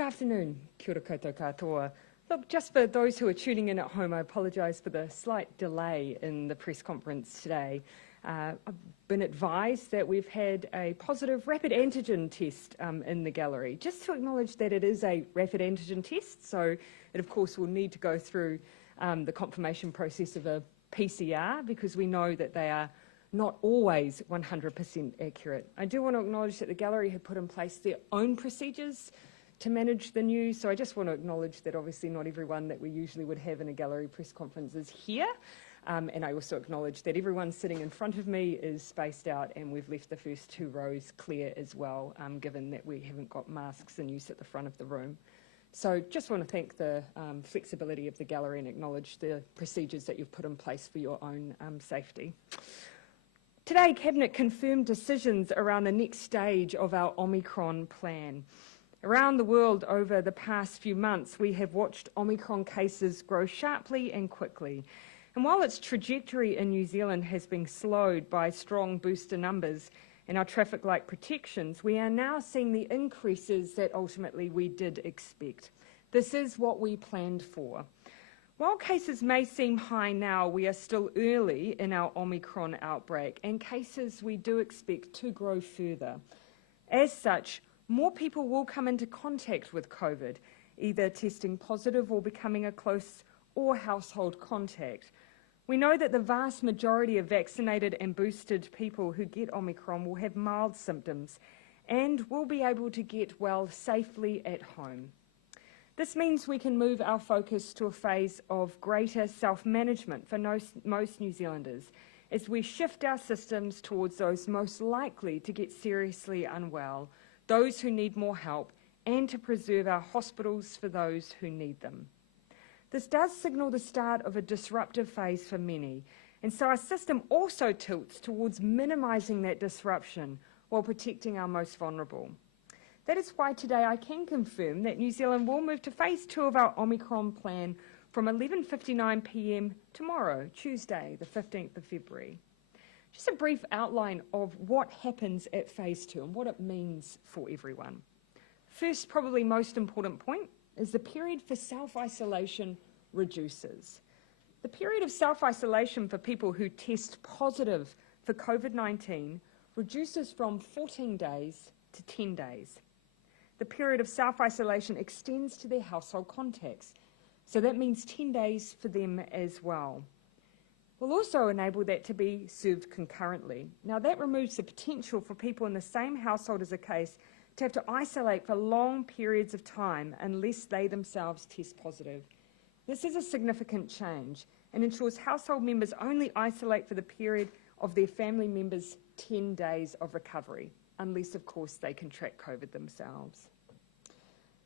Good afternoon, kia ora koutou katoa. Look, just for those who are tuning in at home, I apologise for the slight delay in the press conference today. I've been advised that we've had a positive rapid antigen test in the gallery. Just to acknowledge that it is a rapid antigen test, so it of course will need to go through the confirmation process of a PCR because we know that they are not always 100% accurate. I do want to acknowledge that the gallery have put in place their own procedures to manage the news, so I just want to acknowledge that obviously not everyone that we usually would have in a gallery press conference is here, and I also acknowledge that everyone sitting in front of me is spaced out and we've left the first two rows clear as well, given that we haven't got masks in use at the front of the room. So just want to thank the flexibility of the gallery and acknowledge the procedures that you've put in place for your own safety. Today, Cabinet confirmed decisions around the next stage of our Omicron plan. Around the world over the past few months, we have watched Omicron cases grow sharply and quickly. And while its trajectory in New Zealand has been slowed by strong booster numbers and our traffic light protections, we are now seeing the increases that ultimately we did expect. This is what we planned for. While cases may seem high now, we are still early in our Omicron outbreak, and cases we do expect to grow further. As such, more people will come into contact with COVID, either testing positive or becoming a close or household contact. We know that the vast majority of vaccinated and boosted people who get Omicron will have mild symptoms and will be able to get well safely at home. This means we can move our focus to a phase of greater self-management for most New Zealanders as we shift our systems towards those most likely to get seriously unwell, those who need more help, and to preserve our hospitals for those who need them. This does signal the start of a disruptive phase for many, and so our system also tilts towards minimising that disruption while protecting our most vulnerable. That is why today I can confirm that New Zealand will move to phase 2 of our Omicron plan from 11:59 p.m. tomorrow, Tuesday, the 15th of February. Just a brief outline of what happens at phase 2 and what it means for everyone. First, probably most important point, is the period for self-isolation reduces. The period of self-isolation for people who test positive for COVID-19 reduces from 14 days to 10 days. The period of self-isolation extends to their household contacts, so that means 10 days for them as well. We'll also enable that to be served concurrently. Now that removes the potential for people in the same household as a case to have to isolate for long periods of time unless they themselves test positive. This is a significant change and ensures household members only isolate for the period of their family members' 10 days of recovery, unless of course they contract COVID themselves.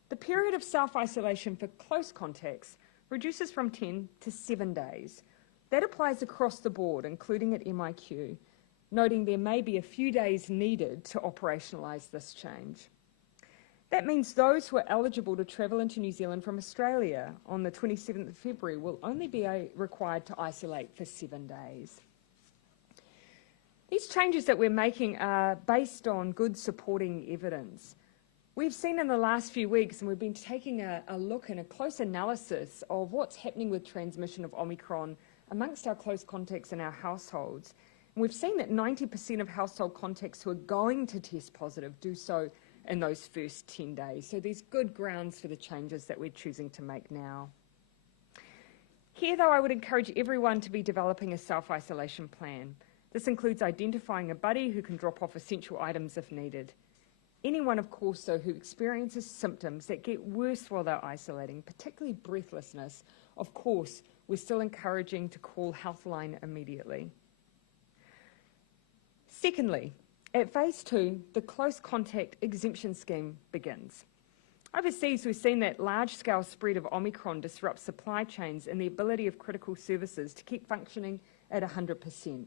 The period of self-isolation for close contacts reduces from 10 to 7 days. That applies across the board, including at MIQ, noting there may be a few days needed to operationalise this change. That means those who are eligible to travel into New Zealand from Australia on the 27th of February will only be required to isolate for 7 days. These changes that we're making are based on good supporting evidence. We've seen in the last few weeks, and we've been taking a look and a close analysis of what's happening with transmission of Omicron amongst our close contacts in our households. And we've seen that 90% of household contacts who are going to test positive do so in those first 10 days. So there's good grounds for the changes that we're choosing to make now. Here, though, I would encourage everyone to be developing a self-isolation plan. This includes identifying a buddy who can drop off essential items if needed. Anyone, of course, though, who experiences symptoms that get worse while they're isolating, particularly breathlessness, of course, we're still encouraging to call Healthline immediately. Secondly, at phase 2, the close contact exemption scheme begins. Overseas, we've seen that large-scale spread of Omicron disrupts supply chains and the ability of critical services to keep functioning at 100%.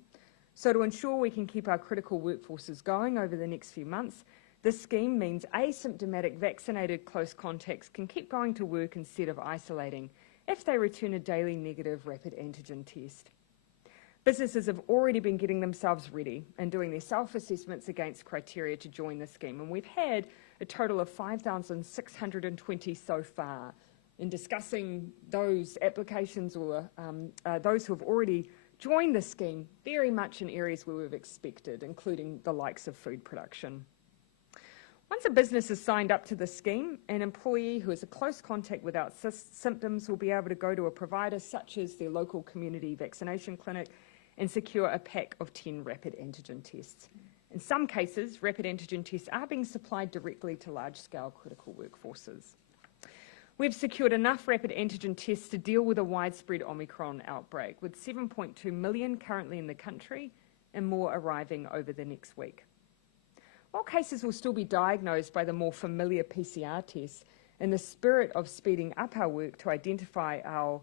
So to ensure we can keep our critical workforces going over the next few months, this scheme means asymptomatic vaccinated close contacts can keep going to work instead of isolating if they return a daily negative rapid antigen test. Businesses have already been getting themselves ready and doing their self-assessments against criteria to join the scheme, and we've had a total of 5,620 so far. In discussing those applications or those who have already joined the scheme, very much in areas where we've expected, including the likes of food production. Once a business is signed up to the scheme, an employee who is a close contact without symptoms will be able to go to a provider such as their local community vaccination clinic and secure a pack of 10 rapid antigen tests. In some cases, rapid antigen tests are being supplied directly to large-scale critical workforces. We've secured enough rapid antigen tests to deal with a widespread Omicron outbreak, with 7.2 million currently in the country and more arriving over the next week. While cases will still be diagnosed by the more familiar PCR tests, in the spirit of speeding up our work to identify our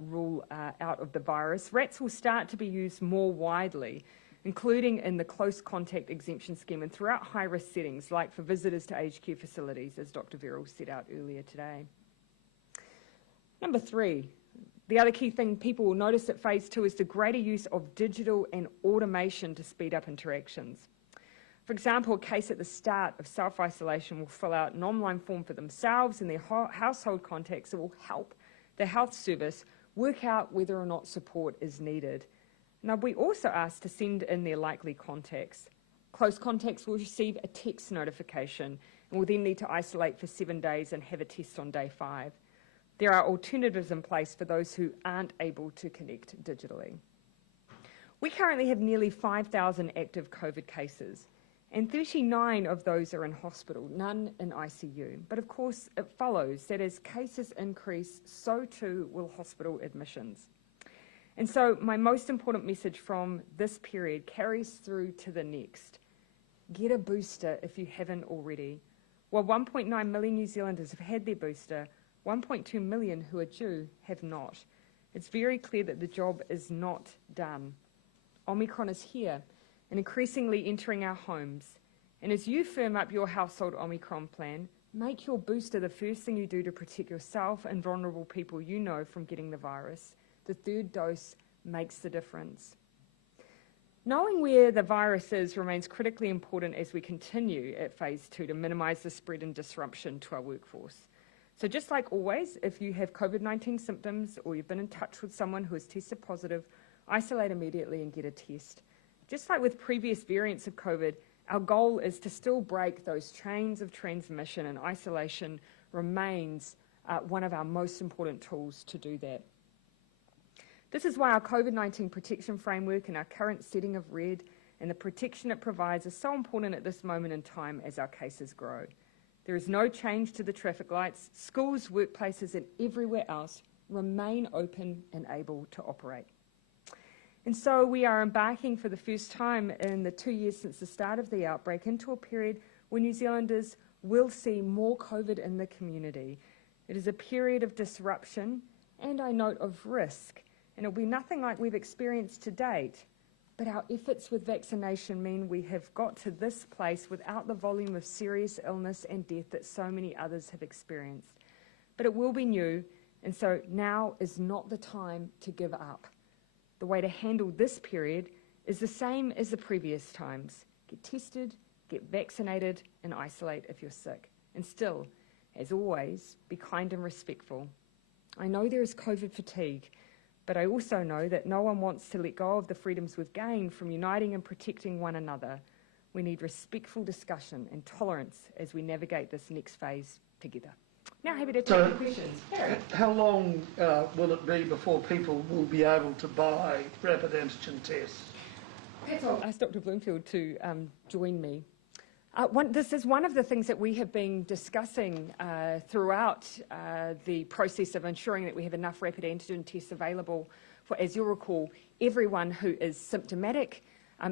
rule out of the virus, rats will start to be used more widely, including in the close contact exemption scheme and throughout high-risk settings, like for visitors to aged care facilities, as Dr. Verrill set out earlier today. Number 3, the other key thing people will notice at phase 2 is the greater use of digital and automation to speed up interactions. For example, a case at the start of self-isolation will fill out an online form for themselves and their household contacts that will help the health service work out whether or not support is needed. Now, we also ask to send in their likely contacts. Close contacts will receive a text notification and will then need to isolate for 7 days and have a test on day 5. There are alternatives in place for those who aren't able to connect digitally. We currently have nearly 5,000 active COVID cases, and 39 of those are in hospital, none in ICU. But of course, it follows that as cases increase, so too will hospital admissions. And so my most important message from this period carries through to the next. Get a booster if you haven't already. While 1.9 million New Zealanders have had their booster, 1.2 million who are due have not. It's very clear that the job is not done. Omicron is here and increasingly entering our homes. And as you firm up your household Omicron plan, make your booster the first thing you do to protect yourself and vulnerable people you know from getting the virus. The 3rd dose makes the difference. Knowing where the virus is remains critically important as we continue at phase 2 to minimise the spread and disruption to our workforce. So just like always, if you have COVID-19 symptoms or you've been in touch with someone who has tested positive, isolate immediately and get a test. Just like with previous variants of COVID, our goal is to still break those chains of transmission, and isolation remains one of our most important tools to do that. This is why our COVID-19 protection framework and our current setting of RED and the protection it provides is so important at this moment in time as our cases grow. There is no change to the traffic lights. Schools, workplaces and everywhere else remain open and able to operate. And so we are embarking for the first time in the 2 years since the start of the outbreak into a period where New Zealanders will see more COVID in the community. It is a period of disruption and, I note, of risk. And it will be nothing like we've experienced to date. But our efforts with vaccination mean we have got to this place without the volume of serious illness and death that so many others have experienced. But it will be new, and so now is not the time to give up. The way to handle this period is the same as the previous times. Get tested, get vaccinated, and isolate if you're sick. And still, as always, be kind and respectful. I know there is COVID fatigue, but I also know that no one wants to let go of the freedoms we've gained from uniting and protecting one another. We need respectful discussion and tolerance as we navigate this next phase together. Now happy to take your questions. Harry. How long will it be before people will be able to buy rapid antigen tests? Perhaps I'll ask Dr. Bloomfield to join me. This is one of the things that we have been discussing throughout the process of ensuring that we have enough rapid antigen tests available for, as you'll recall, everyone who is symptomatic,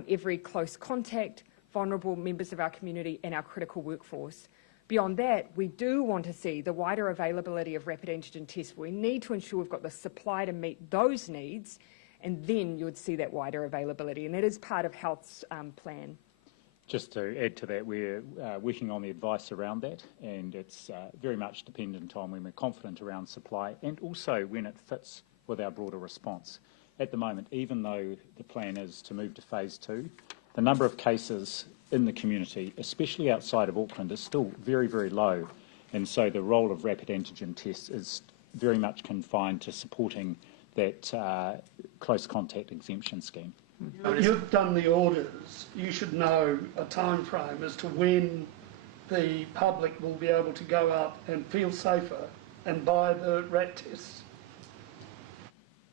every close contact, vulnerable members of our community and our critical workforce. Beyond that, we do want to see the wider availability of rapid antigen tests. We need to ensure we've got the supply to meet those needs, and then you would see that wider availability, and that is part of Health's plan. Just to add to that, we're working on the advice around that, and it's very much dependent on when we're confident around supply and also when it fits with our broader response. at the moment, even though the plan is to move to phase 2, the number of cases in the community, especially outside of Auckland, is still very, very low. And so the role of rapid antigen tests is very much confined to supporting that close contact exemption scheme. You've done the orders. You should know a time frame as to when the public will be able to go out and feel safer and buy the RAT tests.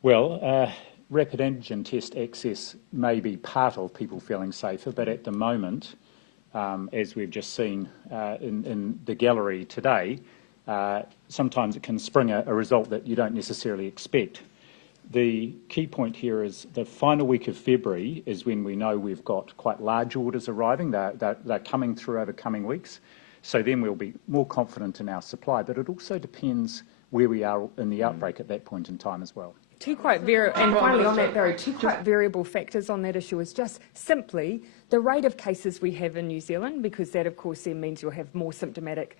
Well, rapid antigen test access may be part of people feeling safer, but at the moment, as we've just seen in the gallery today, sometimes it can spring a result that you don't necessarily expect. The key point here is the final week of February is when we know we've got quite large orders arriving. They're coming through over coming weeks. So then we'll be more confident in our supply, but it also depends where we are in the outbreak at that point in time as well. And finally on that, Barry, two quite variable factors on that issue is just simply the rate of cases we have in New Zealand, because that, of course, then means you'll have more symptomatic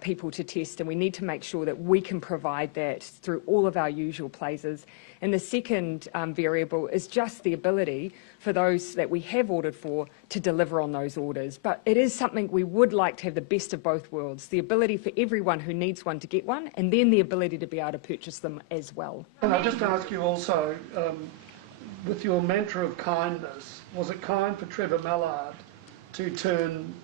people to test, and we need to make sure that we can provide that through all of our usual places. And the second variable is just the ability for those that we have ordered for to deliver on those orders. But it is something we would like to have the best of both worlds, the ability for everyone who needs one to get one, and then the ability to be able to purchase them as well. And I'll just ask you also, with your mantra of kindness, was it kind for Trevor Mallard to turn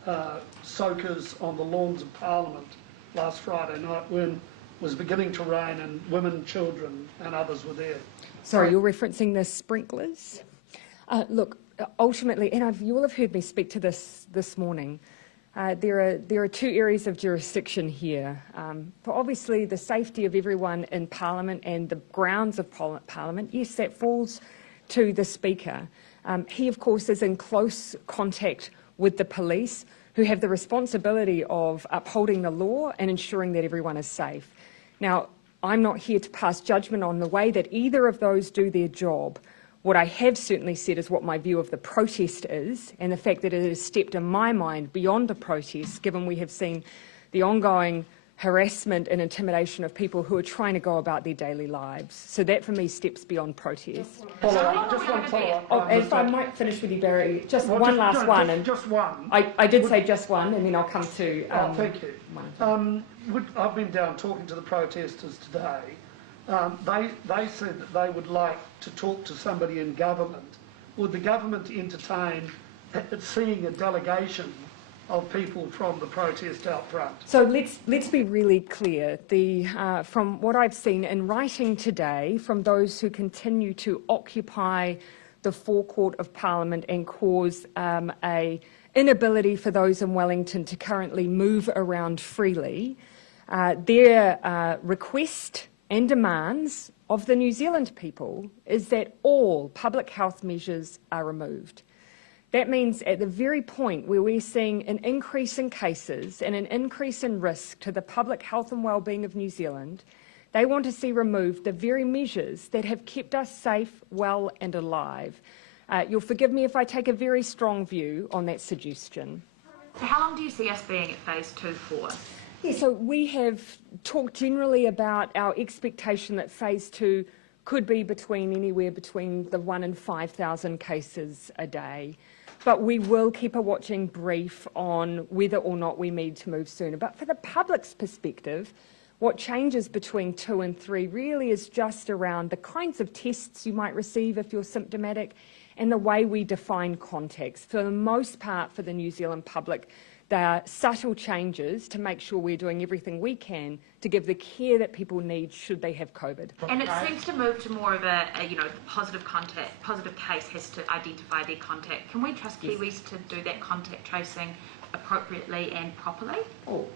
soakers on the lawns of Parliament last Friday night when it was beginning to rain and women, children and others were there? Sorry, you're referencing the sprinklers? Look, ultimately, and you will have heard me speak to this morning, there are two areas of jurisdiction here. For obviously the safety of everyone in Parliament and the grounds of Parliament, yes, that falls to the Speaker. He, of course, is in close contact with the police, who have the responsibility of upholding the law and ensuring that everyone is safe. Now, I'm not here to pass judgment on the way that either of those do their job. What I have certainly said is what my view of the protest is, and the fact that it has stepped, in my mind, beyond a protest, given we have seen the ongoing harassment and intimidation of people who are trying to go about their daily lives. So that, for me, steps beyond protest. Just one follow-up. If I might finish with you, Barry, just one last one. Just one. I did say just one, and then I'll come to... thank you. I've been down talking to the protesters today. They said that they would like to talk to somebody in government. Would the government entertain seeing a delegation of people from the protest out front? So let's be really clear. From what I've seen in writing today from those who continue to occupy the forecourt of Parliament and cause a inability for those in Wellington to currently move around freely, their request and demands of the New Zealand people is that all public health measures are removed. That means at the very point where we're seeing an increase in cases and an increase in risk to the public health and well-being of New Zealand, they want to see removed the very measures that have kept us safe, well and alive. You'll forgive me if I take a very strong view on that suggestion. So how long do you see us being at phase 2 for? Yeah, so we have talked generally about our expectation that phase 2 could be anywhere between the 1 and 5,000 cases a day. But we will keep a watching brief on whether or not we need to move sooner. But for the public's perspective, what changes between 2 and 3 really is just around the kinds of tests you might receive if you're symptomatic and the way we define contacts. For the most part, for the New Zealand public, there are subtle changes to make sure we're doing everything we can to give the care that people need should they have COVID. And it seems to move to more of a positive case has to identify their contact. Can we trust Kiwis to do that contact tracing appropriately and properly?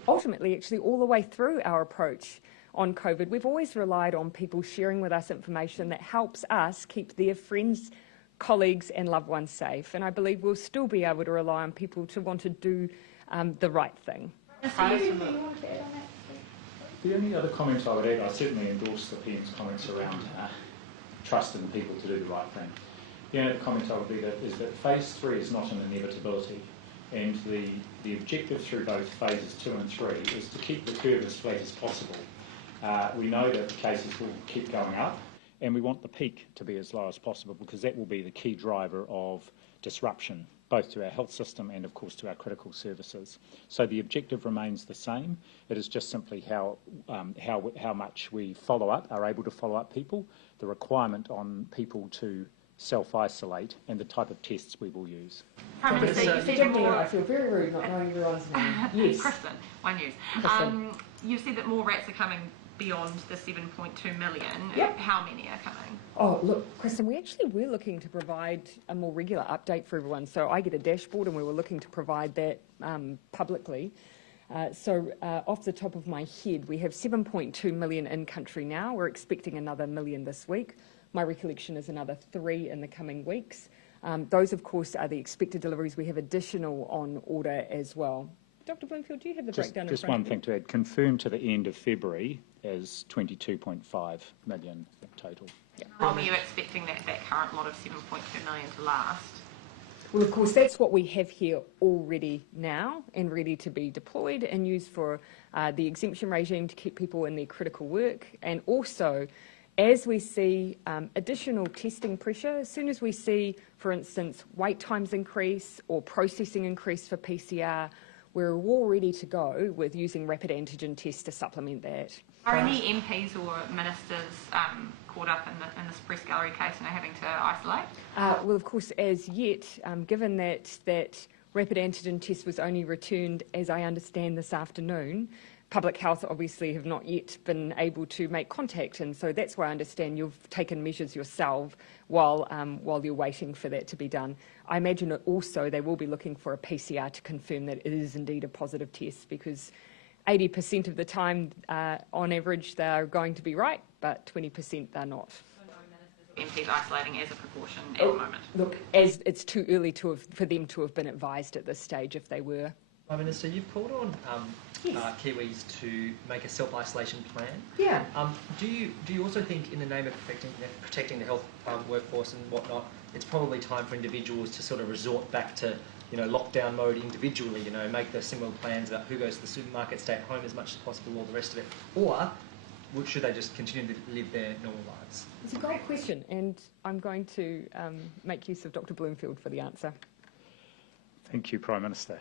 Ultimately, actually, all the way through our approach on COVID, we've always relied on people sharing with us information that helps us keep their friends, colleagues and loved ones safe. And I believe we'll still be able to rely on people to want to do the right thing. The only other comment I would add, I certainly endorse the PM's comments around trust in people to do the right thing. The only other comment I would leave is that phase 3 is not an inevitability, and the objective through both phases 2 and 3 is to keep the curve as flat as possible. We know that cases will keep going up, and we want the peak to be as low as possible because that will be the key driver of disruption, both to our health system and, of course, to our critical services. So the objective remains the same. It is just simply how much we are able to follow up people, the requirement on people to self-isolate, and the type of tests we will use. Prime Minister, you said more... I feel very rude not knowing everyone's name. Yes. Kristen, One News. You said that more rats are coming beyond the 7.2 million. Yep. How many are coming? Oh, look, Kristen, we're looking to provide a more regular update for everyone. So I get a dashboard and we were looking to provide that publicly. Off the top of my head, we have 7.2 million in country now. We're expecting another million this week. My recollection is another 3 in the coming weeks. Those, of course, are the expected deliveries. We have additional on order as well. Dr. Bloomfield, do you have the breakdown in front of you? Just one thing to add. Confirmed to the end of February is 22.5 million total. Yeah. How long are you expecting that current lot of 7.2 million to last? Well, of course, that's what we have here already now and ready to be deployed and used for the exemption regime to keep people in their critical work. And also, as we see additional testing pressure, as soon as we see, for instance, wait times increase or processing increase for PCR, we're all ready to go with using rapid antigen tests to supplement that. Are any MPs or ministers caught up in this press gallery case and are having to isolate? Well, of course, as yet, given that rapid antigen test was only returned, as I understand, this afternoon, Public Health obviously have not yet been able to make contact, and so that's why I understand you've taken measures yourself while you're waiting for that to be done. I imagine that also they will be looking for a PCR to confirm that it is indeed a positive test, because 80% of the time, on average, they're going to be right, but 20% they're not. MPs isolating as a precaution at the moment? Look, as it's too early for them to have been advised at this stage if they were. Prime Minister, you've called on Kiwis to make a self-isolation plan. Yeah. Do you also think, in the name of protecting the health workforce and whatnot, it's probably time for individuals to sort of resort back to lockdown mode individually? Make the similar plans about who goes to the supermarket, stay at home as much as possible, all the rest of it, or should they just continue to live their normal lives? It's a great question, and I'm going to make use of Dr. Bloomfield for the answer. Thank you, Prime Minister.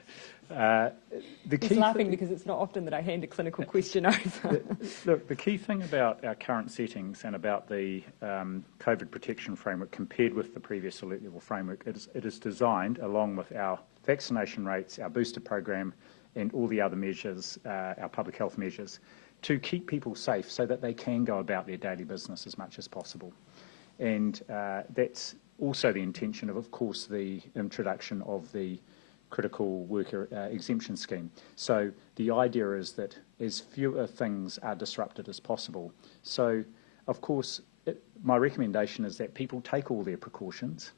He's laughing because it's not often that I hand a clinical question over. Look, the key thing about our current settings and about the COVID protection framework compared with the previous alert level framework, it is designed, along with our vaccination rates, our booster program, and all the other measures, our public health measures, to keep people safe so that they can go about their daily business as much as possible. And that's also the intention of course, the introduction of the critical worker exemption scheme. So the idea is that as fewer things are disrupted as possible. So, of course, my recommendation is that people take all their precautions,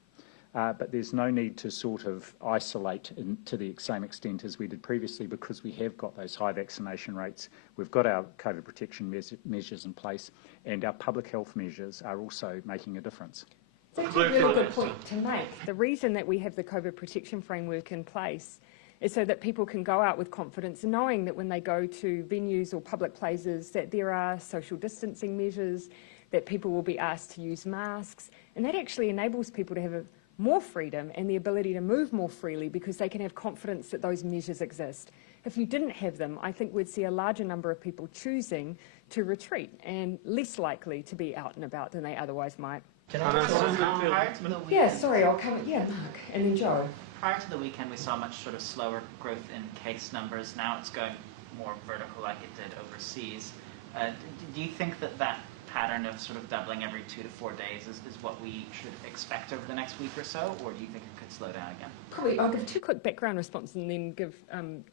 but there's no need to sort of isolate to the same extent as we did previously, because we have got those high vaccination rates, we've got our COVID protection measures in place, and our public health measures are also making a difference. That's a really good point to make. The reason that we have the COVID protection framework in place is so that people can go out with confidence, knowing that when they go to venues or public places that there are social distancing measures, that people will be asked to use masks, and that actually enables people to have more freedom and the ability to move more freely because they can have confidence that those measures exist. If you didn't have them, I think we'd see a larger number of people choosing to retreat and less likely to be out and about than they otherwise might. Can I prior to the weekend, Yeah, sorry, I'll come. Yeah, Mark, and then Joe. Prior to the weekend, we saw much sort of slower growth in case numbers. Now it's going more vertical like it did overseas. Do you think that pattern of sort of doubling every 2 to 4 days is what we should expect over the next week or so, or do you think it could slow down again? Probably. I'll give 2 quick background responses and then give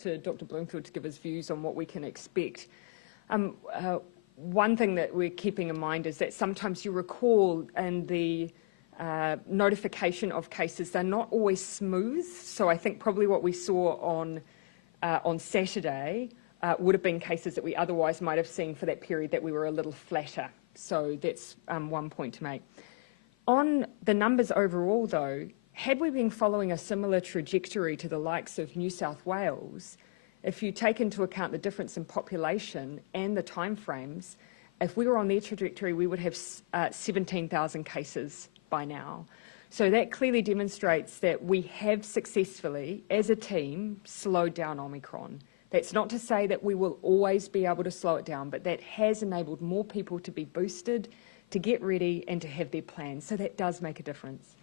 to Dr. Bloomfield to give his views on what we can expect. One thing that we're keeping in mind is that sometimes you recall in the notification of cases, they're not always smooth. So I think probably what we saw on Saturday would have been cases that we otherwise might have seen for that period that we were a little flatter. So that's one point to make. On the numbers overall, though, had we been following a similar trajectory to the likes of New South Wales, if you take into account the difference in population and the timeframes, if we were on their trajectory, we would have 17,000 cases by now. So that clearly demonstrates that we have successfully, as a team, slowed down Omicron. That's not to say that we will always be able to slow it down, but that has enabled more people to be boosted, to get ready and to have their plans. So that does make a difference.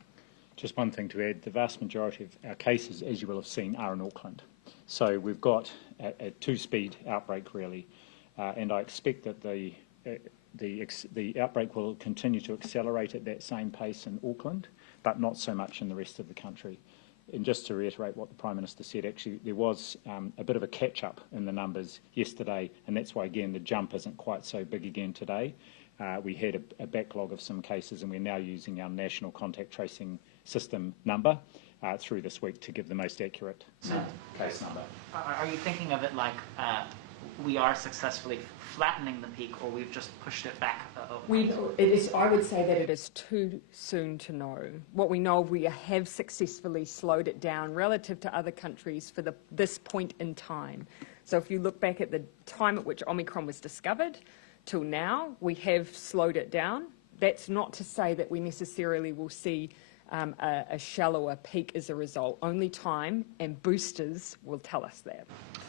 Just one thing to add, the vast majority of our cases, as you will have seen, are in Auckland. So we've got a two-speed outbreak, really, and I expect that the outbreak will continue to accelerate at that same pace in Auckland, but not so much in the rest of the country. And just to reiterate what the Prime Minister said, actually there was a bit of a catch-up in the numbers yesterday, and that's why, again, the jump isn't quite so big again today. We had a backlog of some cases, and we're now using our national contact tracing system number through this week to give the most accurate case number. Are you thinking of it like we are successfully flattening the peak, or we've just pushed it back? I would say that it is too soon to know. What we know, we have successfully slowed it down relative to other countries for this point in time. So if you look back at the time at which Omicron was discovered till now, we have slowed it down. That's not to say that we necessarily will see a shallower peak as a result. Only time and boosters will tell us that.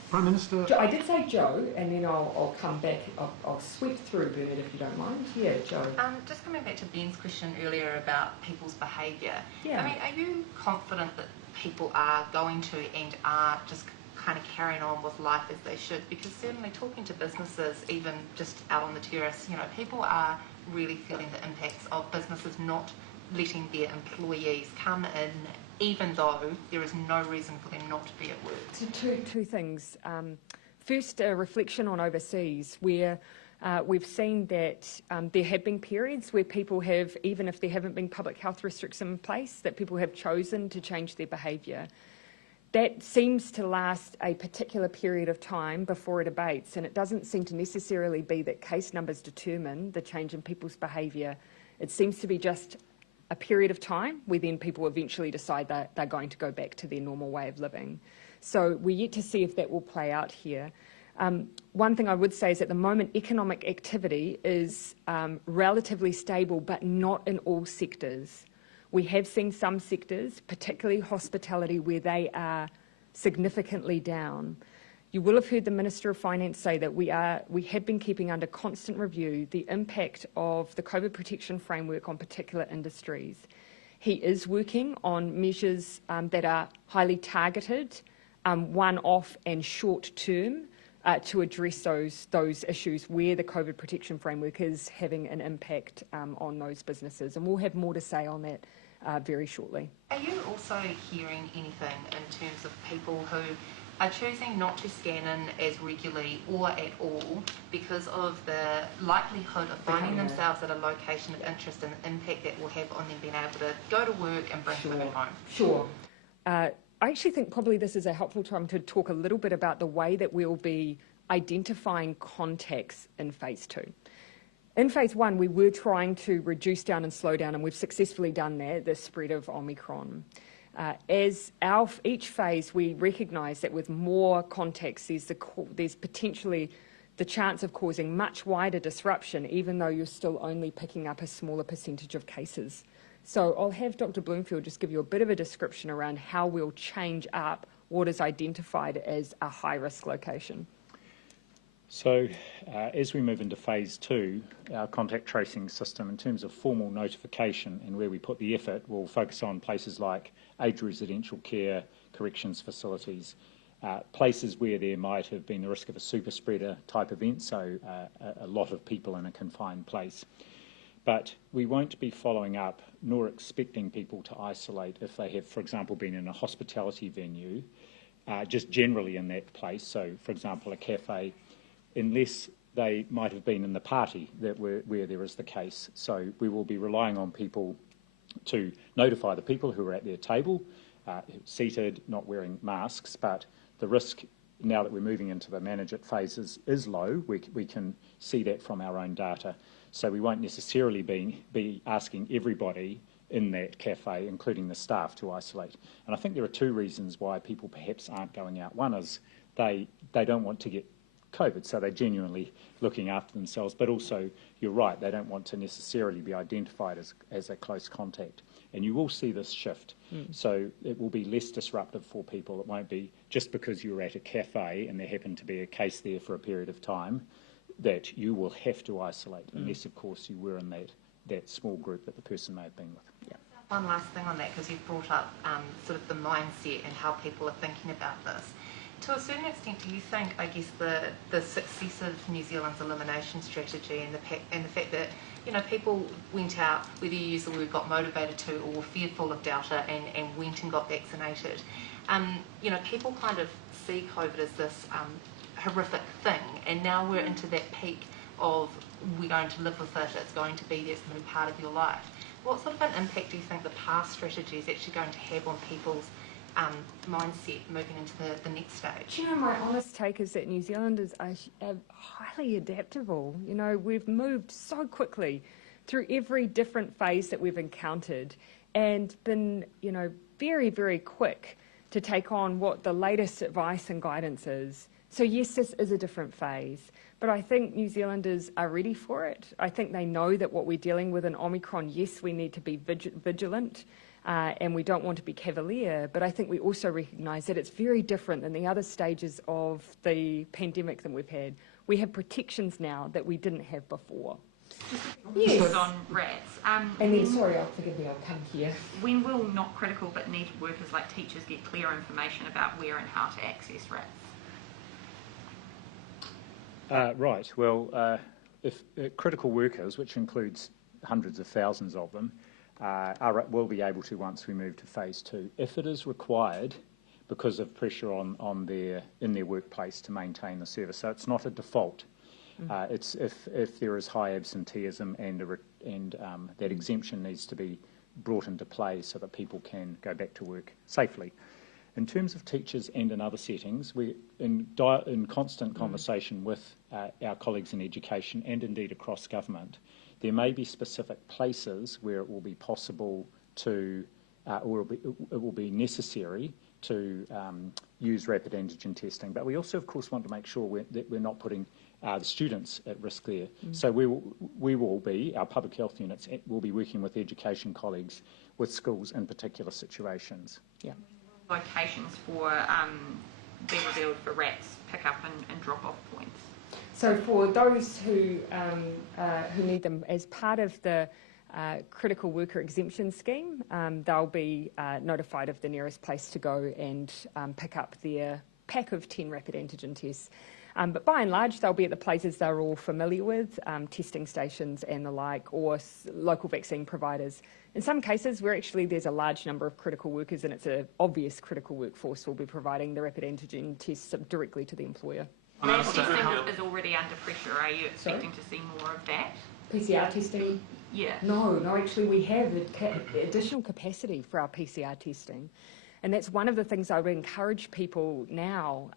Prime Minister. I did say Joe, and then I'll come back. I'll sweep through, Bernard, if you don't mind. Yeah, Joe. Just coming back to Ben's question earlier about people's behaviour. Yeah. I mean, are you confident that people are going to and are just kind of carrying on with life as they should? Because certainly talking to businesses, even just out on the terrace, people are really feeling the impacts of businesses not letting their employees come in, even though there is no reason for them not to be at work. So two things. First, a reflection on overseas, where we've seen that there have been periods where people have, even if there haven't been public health restrictions in place, that people have chosen to change their behaviour. That seems to last a particular period of time before it abates, and it doesn't seem to necessarily be that case numbers determine the change in people's behaviour. It seems to be just a period of time where then people eventually decide that they're going to go back to their normal way of living. So we're yet to see if that will play out here. One thing I would say is at the moment economic activity is relatively stable, but not in all sectors. We have seen some sectors, particularly hospitality, where they are significantly down. You will have heard the Minister of Finance say that we have been keeping under constant review the impact of the COVID protection framework on particular industries. He is working on measures that are highly targeted, one-off and short-term, to address those issues where the COVID protection framework is having an impact on those businesses. And we'll have more to say on that very shortly. Are you also hearing anything in terms of people who are choosing not to scan in as regularly or at all because of the likelihood of finding themselves at a location of interest and the impact that will have on them being able to go to work and bring food home? Sure. I actually think probably this is a helpful time to talk a little bit about the way that we'll be identifying contacts in phase 2. In phase 1, we were trying to reduce down and slow down, and we've successfully done that, the spread of Omicron. As each phase, we recognise that with more contacts, there's potentially the chance of causing much wider disruption, even though you're still only picking up a smaller percentage of cases. So I'll have Dr. Bloomfield just give you a bit of a description around how we'll change up what is identified as a high-risk location. So as we move into phase 2, our contact tracing system, in terms of formal notification and where we put the effort, will focus on places like aged residential care, corrections facilities, places where there might have been the risk of a super spreader type event, so a lot of people in a confined place. But we won't be following up nor expecting people to isolate if they have, for example, been in a hospitality venue, just generally in that place, so for example a cafe, unless they might have been in the party where there is the case. So we will be relying on people to notify the people who are at their table, seated, not wearing masks, but the risk now that we're moving into the manage it phases is low. We can see that from our own data. So we won't necessarily be asking everybody in that cafe, including the staff, to isolate. And I think there are two reasons why people perhaps aren't going out. One is they don't want to get COVID. So they're genuinely looking after themselves, but also, you're right, they don't want to necessarily be identified as a close contact. And you will see this shift. So it will be less disruptive for people. It won't be just because you're at a cafe and there happened to be a case there for a period of time that you will have to isolate, unless, of course, you were in that small group that the person may have been with. Yeah. One last thing on that, because you've brought up sort of the mindset and how people are thinking about this. To a certain extent, do you think, I guess, the success of New Zealand's elimination strategy and the fact that, you know, people went out, whether you use the word got motivated to or were fearful of Delta and went and got vaccinated, you know, people kind of see COVID as this horrific thing, and now we're into that peak of we're going to live with it, it's going to be there, it's going to be part of your life. What sort of an impact do you think the past strategy is actually going to have on people's mindset moving into the next stage? You know, my honest take is that New Zealanders are highly adaptable. You know, we've moved so quickly through every different phase that we've encountered and been, you know, very, very quick to take on what the latest advice and guidance is. So yes, this is a different phase, but I think New Zealanders are ready for it. I think they know that what we're dealing with in Omicron, yes, we need to be vigilant, and we don't want to be cavalier, but I think we also recognise that it's very different than the other stages of the pandemic that we've had. We have protections now that we didn't have before. Yes. On rats. And then, sorry, forgive me, I'll come here. When will not critical but needed workers like teachers get clear information about where and how to access rats? Right. Well, if critical workers, which includes hundreds of thousands of them, will be able to once we move to phase 2. If it is required because of pressure in their workplace to maintain the service. So it's not a default. It's if there is high absenteeism and that exemption needs to be brought into play so that people can go back to work safely. In terms of teachers and in other settings, we're in constant conversation with our colleagues in education and indeed across government. There may be specific places where it will be possible to, or it will be necessary to use rapid antigen testing. But we also, of course, want to make sure that we're not putting the students at risk there. So we will be, our public health units will be working with education colleagues with schools in particular situations. Yeah. Locations for being revealed for rats pick up and drop off points. So for those who need them as part of the critical worker exemption scheme, they'll be notified of the nearest place to go and pick up their pack of 10 rapid antigen tests. But by and large, they'll be at the places they're all familiar with, testing stations and the like, or local vaccine providers. In some cases, where actually there's a large number of critical workers and it's an obvious critical workforce, will be providing the rapid antigen tests directly to the employer. Testing is already under pressure. Are you expecting to see more of that? PCR testing? Yeah. No, actually we have additional capacity for our PCR testing. And that's one of the things I would encourage people now.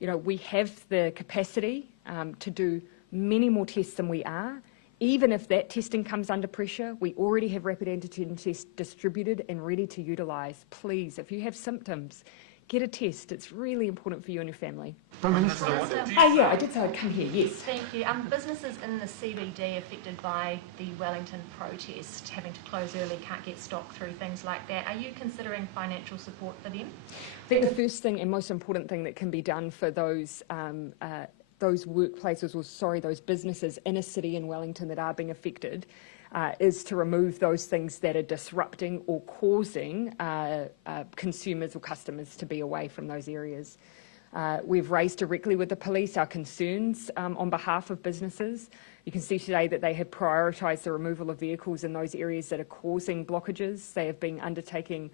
You know, we have the capacity to do many more tests than we are. Even if that testing comes under pressure, we already have rapid antigen tests distributed and ready to utilise. Please, if you have symptoms, get a test. It's really important for you and your family. Yeah, I did say I'd come here, yes. Thank you. Businesses in the CBD affected by the Wellington protest, having to close early, can't get stock through, things like that. Are you considering financial support for them? I think the first thing and most important thing that can be done for those workplaces, or those businesses in a city in Wellington that are being affected, is to remove those things that are disrupting or causing consumers or customers to be away from those areas. We've raised directly with the police our concerns on behalf of businesses. You can see today that they have prioritised the removal of vehicles in those areas that are causing blockages. They have been undertaking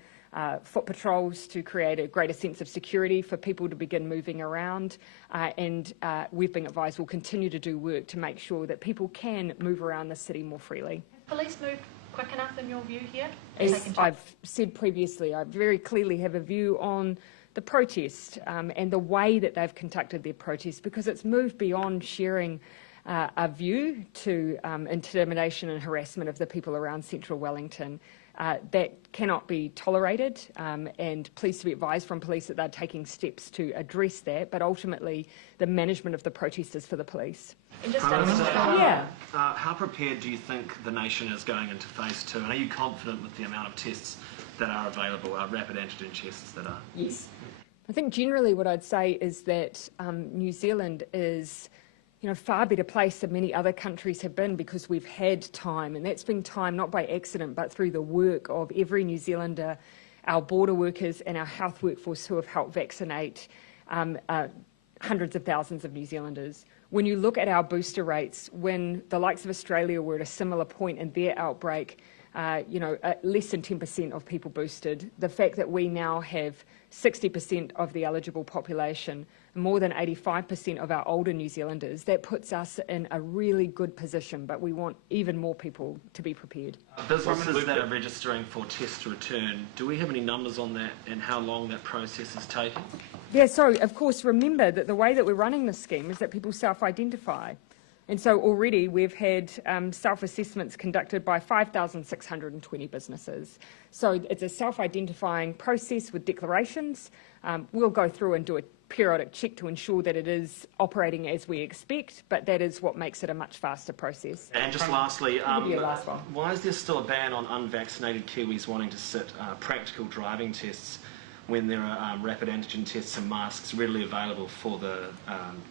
foot patrols to create a greater sense of security for people to begin moving around, and we've been advised we'll continue to do work to make sure that people can move around the city more freely. Have police moved quick enough in your view here? As I've said previously, I very clearly have a view on the protest and the way that they've conducted their protest, because it's moved beyond sharing a view to intimidation and harassment of the people around central Wellington. That cannot be tolerated, and pleased to be advised from police that they're taking steps to address that, but ultimately the management of the protest is for the police. And just how prepared do you think the nation is going into phase 2? And are you confident with the amount of tests that are available, rapid antigen tests that are? Yes. I think generally what I'd say is that New Zealand is far better placed than many other countries have been because we've had time, and that's been time not by accident but through the work of every New Zealander, our border workers and our health workforce who have helped vaccinate hundreds of thousands of New Zealanders. When you look at our booster rates, when the likes of Australia were at a similar point in their outbreak, less than 10% of people boosted, the fact that we now have 60% of the eligible population, more than 85% of our older New Zealanders, that puts us in a really good position, but we want even more people to be prepared. Businesses that are registering for test to return, do we have any numbers on that and how long that process is taking? Yeah, so of course remember that the way that we're running this scheme is that people self-identify. And so already we've had self-assessments conducted by 5,620 businesses. So it's a self-identifying process with declarations. We'll go through and do a periodic check to ensure that it is operating as we expect, but that is what makes it a much faster process. And just lastly, last one. why is there still a ban on unvaccinated Kiwis wanting to sit practical driving tests when there are rapid antigen tests and masks readily available for the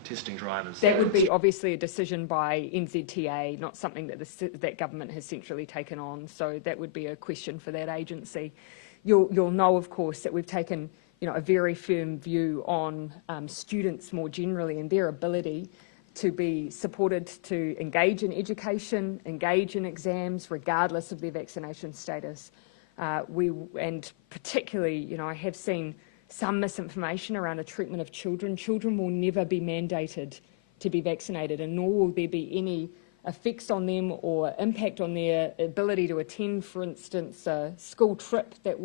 testing drivers? That would be obviously a decision by NZTA, not something that that government has centrally taken on. So that would be a question for that agency. You'll know, of course, that we've taken a very firm view on students more generally and their ability to be supported to engage in education, engage in exams, regardless of their vaccination status. And particularly, I have seen some misinformation around the treatment of children. Children will never be mandated to be vaccinated, and nor will there be any effects on them or impact on their ability to attend, for instance, a school trip that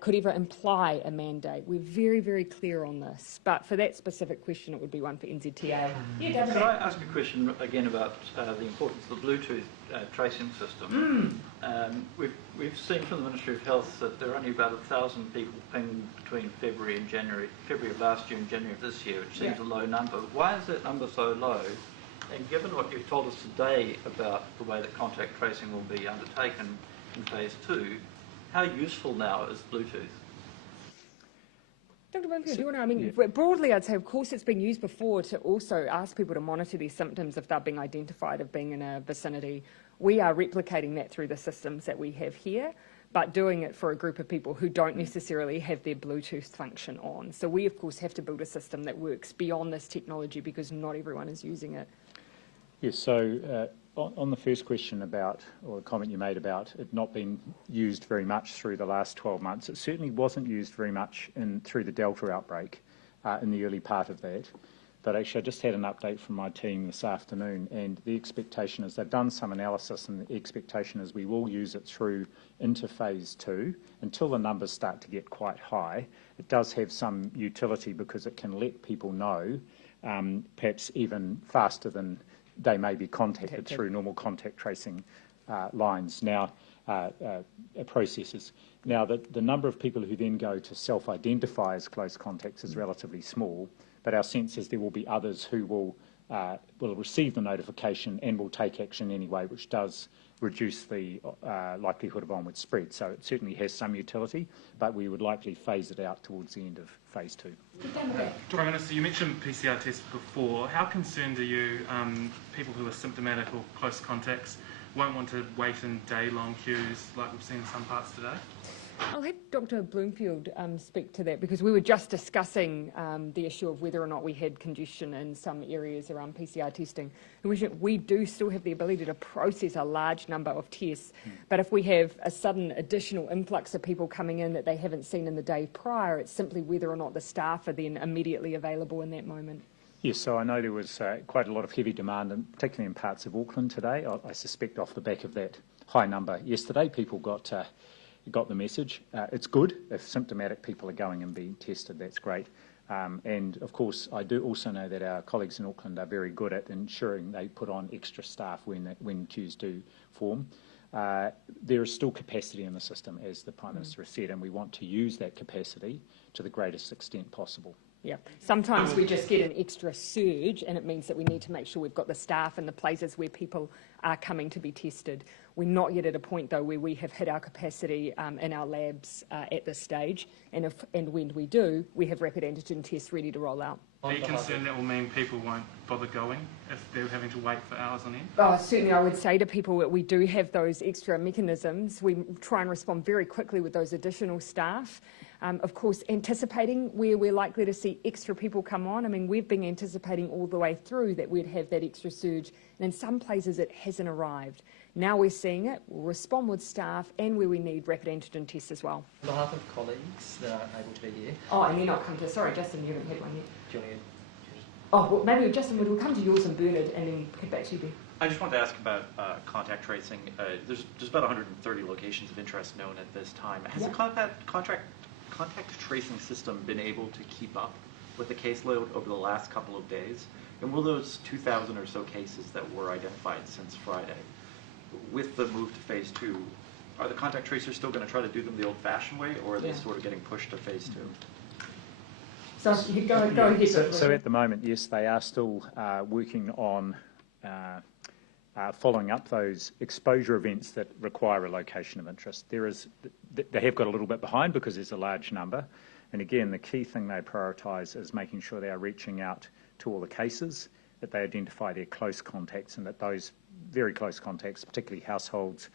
could ever imply a mandate. We're very, very clear on this. But for that specific question, it would be one for NZTA. Yeah, could I ask a question again about the importance of the Bluetooth tracing system? We've seen from the Ministry of Health that there are only about 1,000 people pinged between February of last year and January of this year, which seems a low number. Why is that number so low? And given what you've told us today about the way that contact tracing will be undertaken in phase 2, how useful now is Bluetooth? Dr. Bloomfield, do you want to, broadly I'd say, of course, it's been used before to also ask people to monitor their symptoms if they're being identified of being in a vicinity. We are replicating that through the systems that we have here, but doing it for a group of people who don't necessarily have their Bluetooth function on. So we, of course, have to build a system that works beyond this technology because not everyone is using it. Yes, so on the first question about, or the comment you made about it not being used very much through the last 12 months, it certainly wasn't used very much through the Delta outbreak in the early part of that. But actually, I just had an update from my team this afternoon, and the expectation is they've done some analysis, and the expectation is we will use it through into phase 2 until the numbers start to get quite high. It does have some utility because it can let people know, perhaps even faster than they may be contacted through normal contact tracing lines now, processes. Now, the number of people who then go to self-identify as close contacts is relatively small, but our sense is there will be others who will receive the notification and will take action anyway, which does reduce the likelihood of onward spread. So it certainly has some utility, but we would likely phase it out towards the end of phase 2. Prime Minister, you mentioned PCR tests before. How concerned are you people who are symptomatic or close contacts won't want to wait in day-long queues like we've seen in some parts today? I'll have Dr. Bloomfield speak to that because we were just discussing the issue of whether or not we had congestion in some areas around PCR testing. We do still have the ability to process a large number of tests, but if we have a sudden additional influx of people coming in that they haven't seen in the day prior, it's simply whether or not the staff are then immediately available in that moment. Yes, so I know there was quite a lot of heavy demand, and particularly in parts of Auckland today. I suspect off the back of that high number yesterday, people got the message. It's good if symptomatic people are going and being tested. That's great. And of course, I do also know that our colleagues in Auckland are very good at ensuring they put on extra staff when queues do form. there is still capacity in the system, as the Prime Minister has said, and we want to use that capacity to the greatest extent possible. Yeah, sometimes we just get an extra surge, and it means that we need to make sure we've got the staff in the places where people are coming to be tested. We're not yet at a point, though, where we have hit our capacity in our labs at this stage, and when we do, we have rapid antigen tests ready to roll out. Are you concerned that will mean people won't bother going if they're having to wait for hours on end? Oh, certainly, I would say to people that we do have those extra mechanisms. We try and respond very quickly with those additional staff. Of course, anticipating where we're likely to see extra people come on. I mean, we've been anticipating all the way through that we'd have that extra surge, and in some places it hasn't arrived. Now we're seeing it. We'll respond with staff and where we need rapid antigen tests as well. On behalf of colleagues that aren't able to be here. Oh, and they're not come to... Sorry, Justin, you haven't had one yet. Do you want to... Oh, well, maybe Justin, we'll come to yours and Bernard and then get back to you, Ben. I just wanted to ask about contact tracing. There's about 130 locations of interest known at this time. Has the contact tracing system been able to keep up with the caseload over the last couple of days? And will those 2,000 or so cases that were identified since Friday, with the move to phase 2, are the contact tracers still going to try to do them the old-fashioned way, or are they sort of getting pushed to phase 2? So go ahead. So at the moment, yes, they are still working on following up those exposure events that require a location of interest. They have got a little bit behind because there's a large number. And again, the key thing they prioritise is making sure they are reaching out to all the cases, that they identify their close contacts, and that those very close contacts, particularly households,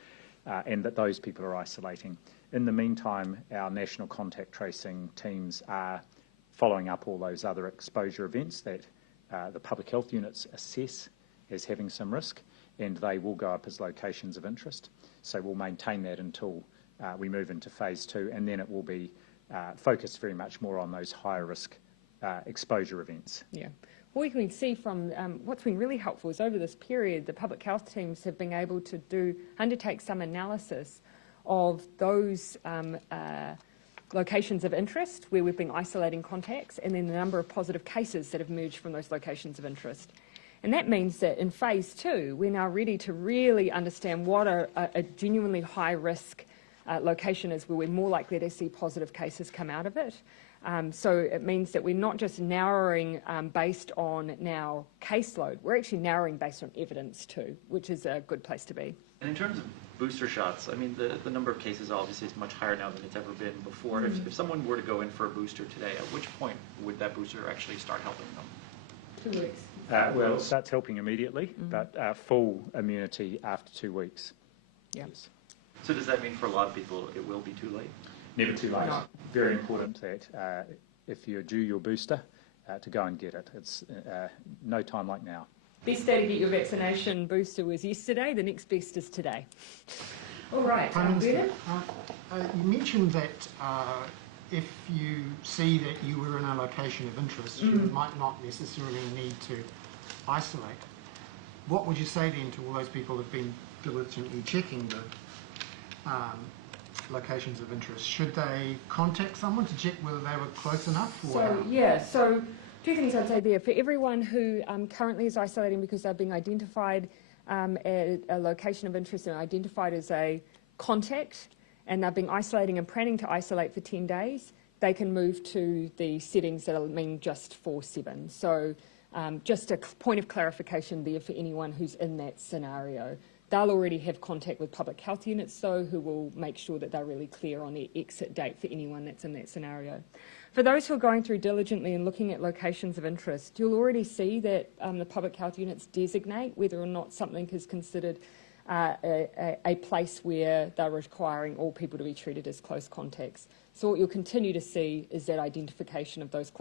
and that those people are isolating. In the meantime, our national contact tracing teams are following up all those other exposure events that the public health units assess as having some risk, and they will go up as locations of interest. So we'll maintain that until we move into phase 2, and then it will be focused very much more on those higher risk exposure events. Yeah. What we can see from what's been really helpful is over this period, the public health teams have been able to undertake some analysis of those locations of interest where we've been isolating contacts, and then the number of positive cases that have emerged from those locations of interest. And that means that in phase 2, we're now ready to really understand what a genuinely high risk location is, where we're more likely to see positive cases come out of it. So it means that we're not just narrowing based on now caseload, we're actually narrowing based on evidence too, which is a good place to be. And in terms of booster shots, I mean, the number of cases obviously is much higher now than it's ever been before. Mm-hmm. If someone were to go in for a booster today, at which point would that booster actually start helping them? 2 weeks. Well, it starts helping immediately, but full immunity after 2 weeks. Yeah. Yes. So does that mean for a lot of people it will be too late? Never too late. No. Very important that if you're due your booster, to go and get it. It's no time like now. Best day to get your vaccination booster was yesterday. The next best is today. All right. Prime Minister, you mentioned that if you see that you were in a location of interest, you might not necessarily need to isolate. What would you say then to all those people who have been diligently checking the locations of interest? Should they contact someone to check whether they were close enough? Or So 2 things I'd say there. For everyone who currently is isolating because they're being identified at a location of interest and identified as a contact, and they've been isolating and planning to isolate for 10 days, they can move to the settings that mean just 4/7. So just a point of clarification there for anyone who's in that scenario. They'll already have contact with public health units, though, who will make sure that they're really clear on their exit date for anyone that's in that scenario. For those who are going through diligently and looking at locations of interest, you'll already see that the public health units designate whether or not something is considered a place where they're requiring all people to be treated as close contacts. So what you'll continue to see is that identification of those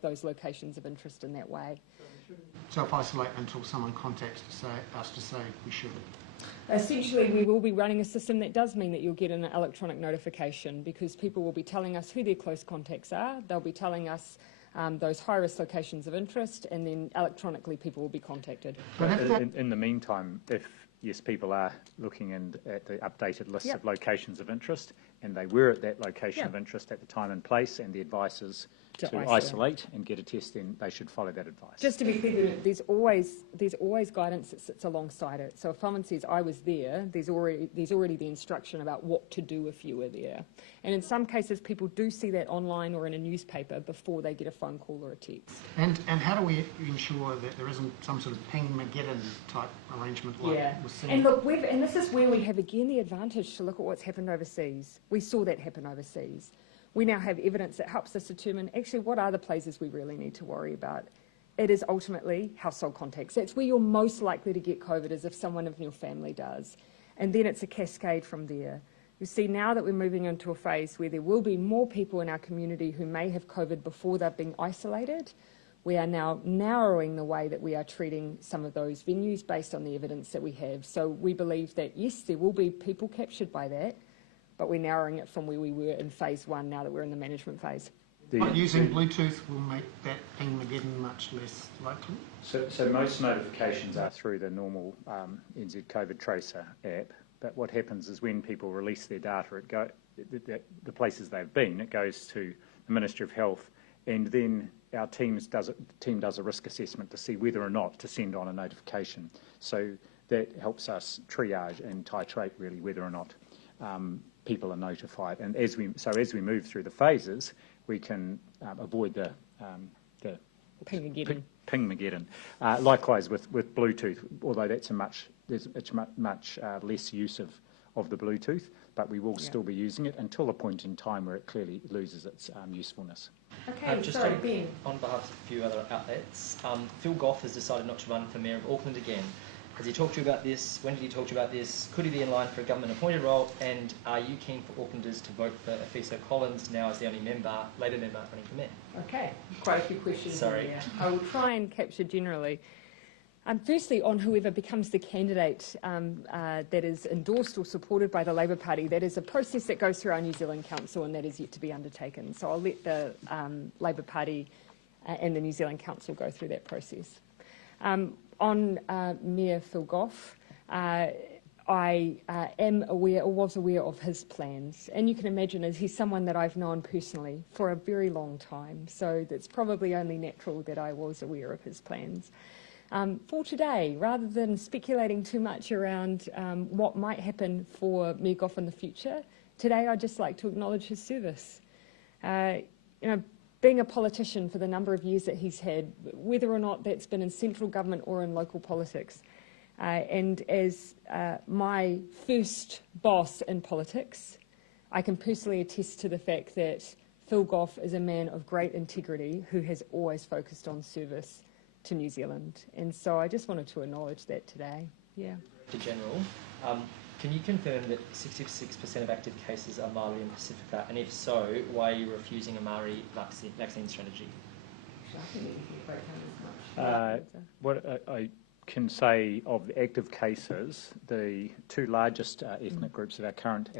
those locations of interest in that way. self-isolate until someone contacts us to say we should? Essentially, we will be running a system that does mean that you'll get an electronic notification, because people will be telling us who their close contacts are. They'll be telling us those high-risk locations of interest, and then electronically people will be contacted. In the meantime, if people are looking at the updated list of locations of interest, and they were at that location of interest at the time and place, and the advice is to isolate and get a test, then they should follow that advice. Just to be clear, there's always guidance that sits alongside it. So if someone says, I was there, there's already the instruction about what to do if you were there. And in some cases, people do see that online or in a newspaper before they get a phone call or a text. And how do we ensure that there isn't some sort of ping-Mageddon type arrangement like we're seeing? And look, and this is where we have again the advantage to look at what's happened overseas. We saw that happen overseas. We now have evidence that helps us determine actually what are the places we really need to worry about. It is ultimately household contacts. That's where you're most likely to get COVID, is if someone in your family does. And then it's a cascade from there. You see, now that we're moving into a phase where there will be more people in our community who may have COVID before they've been isolated, we are now narrowing the way that we are treating some of those venues based on the evidence that we have. So we believe that, yes, there will be people captured by that, but we're narrowing it from where we were in phase 1 now that we're in the management phase. But using Bluetooth will make that ping-Mageddon much less likely? So most notifications are through the normal NZ COVID Tracer app, but what happens is when people release their data, the places they've been, it goes to the Ministry of Health, and then our team does a risk assessment to see whether or not to send on a notification. So that helps us triage and titrate really whether or not people are notified. And as we move through the phases, we can avoid the ping-Mageddon. Likewise with Bluetooth, although it's much less use of the Bluetooth, but we will still be using it until a point in time where it clearly loses its usefulness. Okay, just sorry, Ben. On behalf of a few other outlets, Phil Goff has decided not to run for Mayor of Auckland again. Has he talked to you about this? When did he talk to you about this? Could he be in line for a government-appointed role? And are you keen for Aucklanders to vote for Afisa Collins now as the only labour member running for mayor? Okay, quite a few questions. Sorry. In there. I will try and capture generally. Firstly, on whoever becomes the candidate that is endorsed or supported by the Labour Party, that is a process that goes through our New Zealand Council, and that is yet to be undertaken. So I'll let the Labour Party and the New Zealand Council go through that process. On Mayor Phil Goff, I am aware, or was aware, of his plans. And you can imagine, as he's someone that I've known personally for a very long time, so it's probably only natural that I was aware of his plans. For today, rather than speculating too much around what might happen for Mayor Goff in the future, today I'd just like to acknowledge his service. Being a politician for the number of years that he's had, whether or not that's been in central government or in local politics, and as my first boss in politics, I can personally attest to the fact that Phil Goff is a man of great integrity who has always focused on service to New Zealand. And so I just wanted to acknowledge that today. Yeah. General, can you confirm that 66% of active cases are Māori and Pacifica? And if so, why are you refusing a Māori vaccine strategy? What I can say of the active cases, the two largest ethnic groups of our current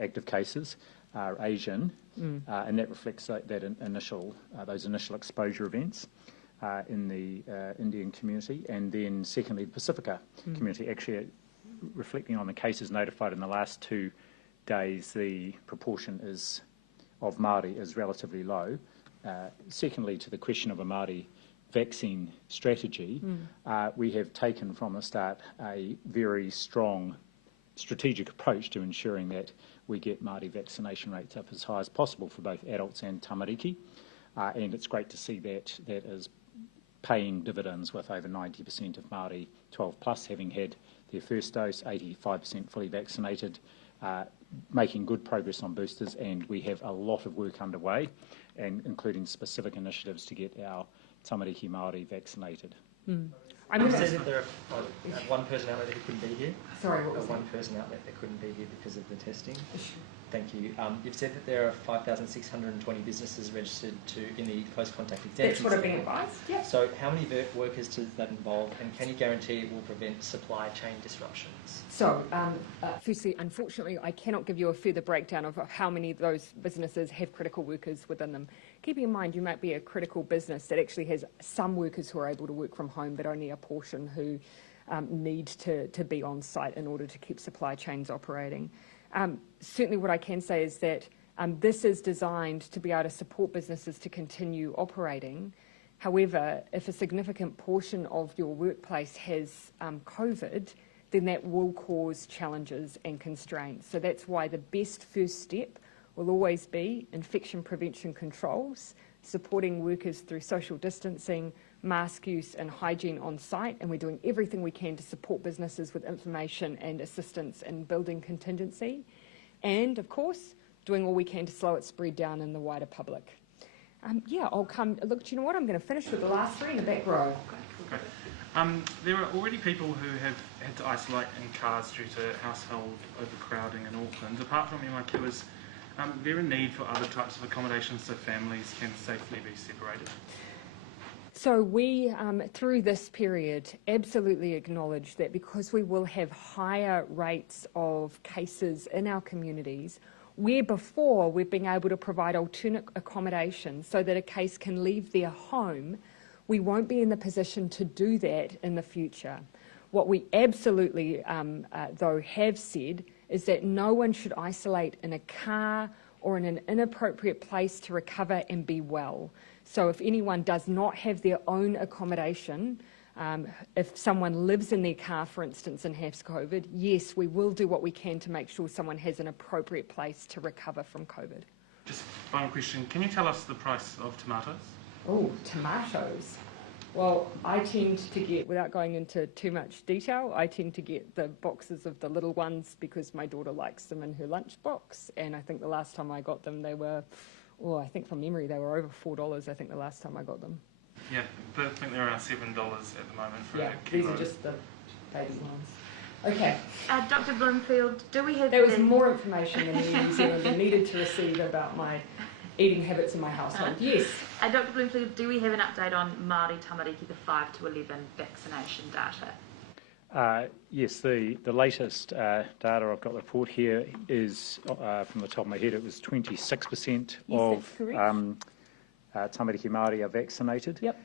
active cases are Asian, and that reflects those initial exposure events in the Indian community, and then secondly the Pacifica community. Actually, reflecting on the cases notified in the last 2 days, the proportion of Māori is relatively low. Secondly, to the question of a Māori vaccine strategy, we have taken from the start a very strong strategic approach to ensuring that we get Māori vaccination rates up as high as possible for both adults and tamariki, and it's great to see that is paying dividends, with over 90% of Māori 12 plus having had their first dose, 85% fully vaccinated, making good progress on boosters, and we have a lot of work underway, and including specific initiatives to get our tamariki Māori vaccinated. You said that there are one person outlet that couldn't be here. Sorry, what was that? One person outlet that couldn't be here because of the testing. Thank you. You've said that there are 5,620 businesses registered in the close contact exemption. That's what I've been advised, yeah. So how many workers does that involve, and can you guarantee it will prevent supply chain disruptions? So, firstly, unfortunately, I cannot give you a further breakdown of how many of those businesses have critical workers within them. Keeping in mind, you might be a critical business that actually has some workers who are able to work from home, but only a portion who need to be on site in order to keep supply chains operating. Certainly what I can say is that This is designed to be able to support businesses to continue operating. However, if a significant portion of your workplace has COVID, then that will cause challenges and constraints. So that's why the best first step will always be infection prevention controls, supporting workers through social distancing, mask use and hygiene on site, and we're doing everything we can to support businesses with information and assistance in building contingency, and of course doing all we can to slow its spread down in the wider public. I'll come, look, do you know what, I'm going to finish with the last three in the back row. Okay. There are already people who have had to isolate in cars due to household overcrowding in Auckland. Apart from MIQ, is there a need for other types of accommodations so families can safely be separated? So we, through this period, absolutely acknowledge that because we will have higher rates of cases in our communities, where before we've been able to provide alternate accommodation so that a case can leave their home, we won't be in the position to do that in the future. What we absolutely, though, have said is that no one should isolate in a car or in an inappropriate place to recover and be well. So if anyone does not have their own accommodation, if someone lives in their car, for instance, and has COVID, yes, we will do what we can to make sure someone has an appropriate place to recover from COVID. Just final question, can you tell us the price of tomatoes? Oh, tomatoes. Well, I tend to get, without going into too much detail, I tend to get the boxes of the little ones because my daughter likes them in her lunchbox, and I think the last time I got them they were, I think from memory they were over $4, I think the last time I got them. Yeah, I think they're around $7 at the moment for a these kilo. are just the baby ones. Okay. Dr. Bloomfield, do we have... There was more information than New Zealander needed to receive about my eating habits in my household. Yes. Dr. Bloomfield, do we have an update on Māori tamariki, the 5 to 11 vaccination data? Yes, the latest data, I've got the report here, is, from the top of my head, it was 26% of tamariki Māori are vaccinated. Yep.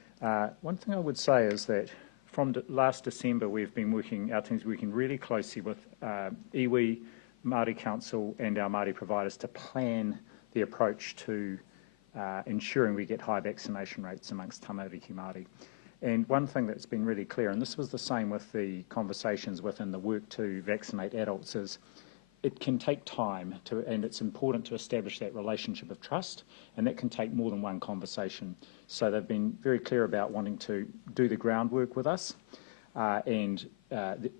One thing I would say is that from last December, we've been working, our team's working really closely with iwi, Māori Council and our Māori providers to plan the approach to ensuring we get high vaccination rates amongst tamariki Māori. And one thing that's been really clear, and this was the same with the conversations within the work to vaccinate adults, is it can take time and it's important to establish that relationship of trust, and that can take more than one conversation. So they've been very clear about wanting to do the groundwork with us, and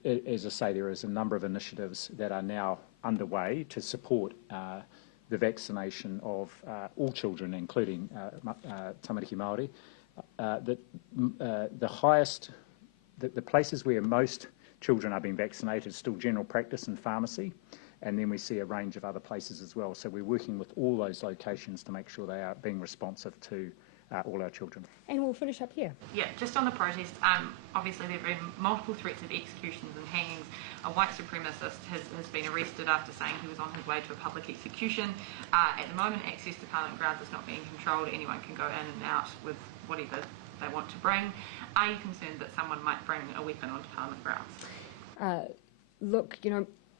as I say, there is a number of initiatives that are now underway to support the vaccination of all children, including tamariki Māori. The places where most children are being vaccinated is still general practice and pharmacy, and then we see a range of other places as well. So we're working with all those locations to make sure they are being responsive to all our children. And we'll finish up here. Yeah, just on the protest, obviously there have been multiple threats of executions and hangings. A white supremacist has been arrested after saying he was on his way to a public execution. At the moment, access to Parliament grounds is not being controlled. Anyone can go in and out with whatever they want to bring. Are you concerned that someone might bring a weapon onto Parliament grounds? Look,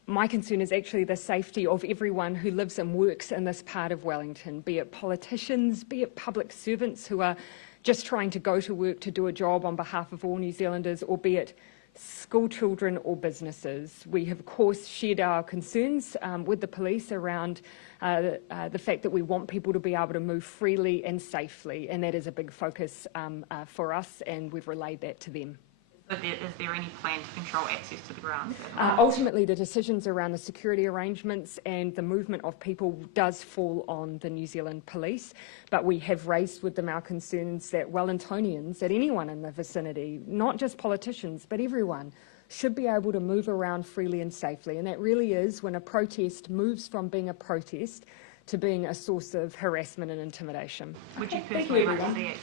my concern is actually the safety of everyone who lives and works in this part of Wellington, be it politicians, be it public servants who are just trying to go to work to do a job on behalf of all New Zealanders, or be it school children or businesses. We have, of course, shared our concerns with the police around the fact that we want people to be able to move freely and safely, and that is a big focus for us, and we've relayed that to them. Is there any plan to control access to the grounds? Ultimately, the decisions around the security arrangements and the movement of people does fall on the New Zealand Police, but we have raised with them our concerns that Wellingtonians, that anyone in the vicinity, not just politicians, but everyone, should be able to move around freely and safely. And that really is when a protest moves from being a protest to being a source of harassment and intimidation. Would you personally like to see